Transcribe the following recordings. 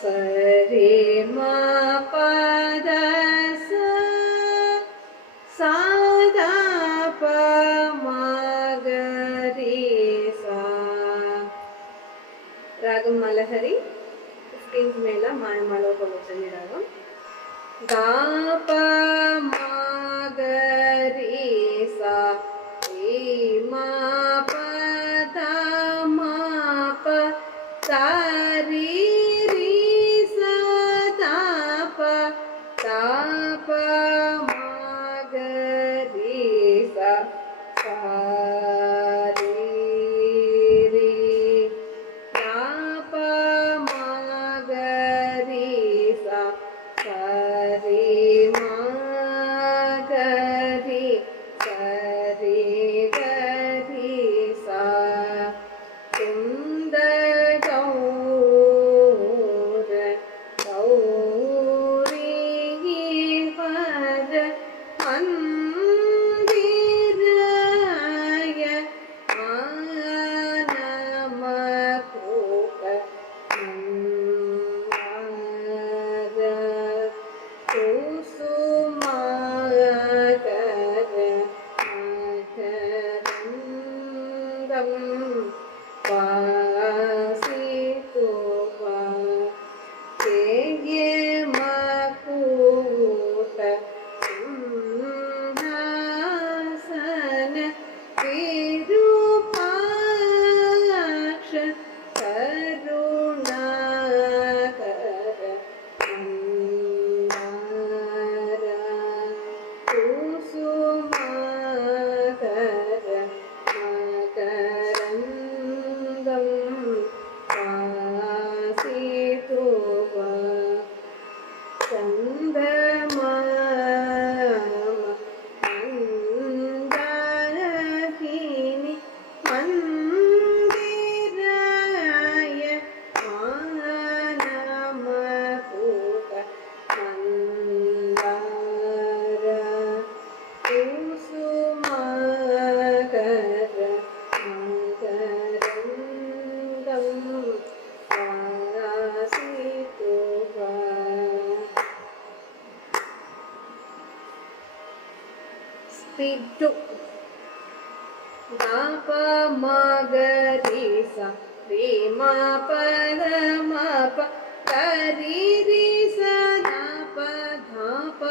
सरे मा पद सा धा प मा ग रे सा. रागम मलहरी 15th मेला मायमालो पलचनी रागम. गा प मा ग रे सा रे मा प धा मा प सा रे रे सा धा प सा प मा ग रे सा सा रे रे धा प मा ग रे सा सा रे मा ग रे सा रे ग रे सा. कुंद गौर गौरी पद मंदिराय आनमकूप मंदार कुसुमाकर मकरंदं वासितुवा मकूट सिंहासन विरूपाक्ष करुणाकर मंदार कुसुमाकर मकरंदं वासितुवा चंदमाम मंदाकिनी मंदिराय आनमकूट मंदार कुसुमाकर मकरंदं वासितुवा. Speed 2. गा प मा ग रे सा रे मा प ध मा प ग रे रे सा धा प धा प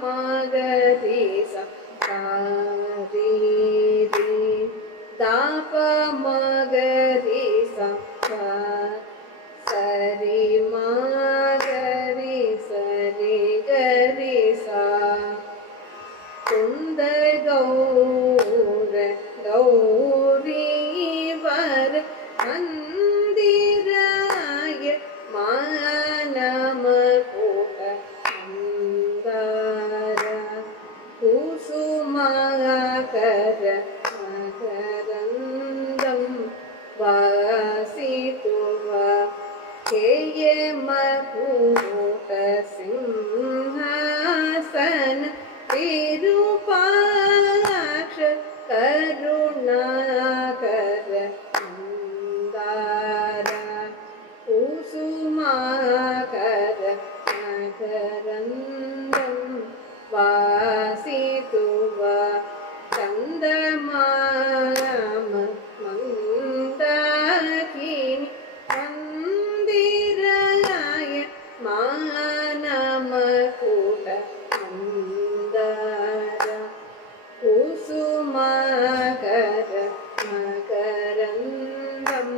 मा ग रे सा गा रे रे धा प मा ग रे सा गा सा रे मा ग रे सा रे ग रे सा. कुंद गौर गौरी वर मंदिराय मानमकूट मंदार कुसुमाकर मकरंदं वासितुवा मकूट सिंहासन विरूपाक्ष करुणाकर मंदार कुसुमाकर मकरंदं वासितुवा चंदमाम मंदाकिनी मंदिराय मानमकूट मंदार कुसुमाकर मकरंदं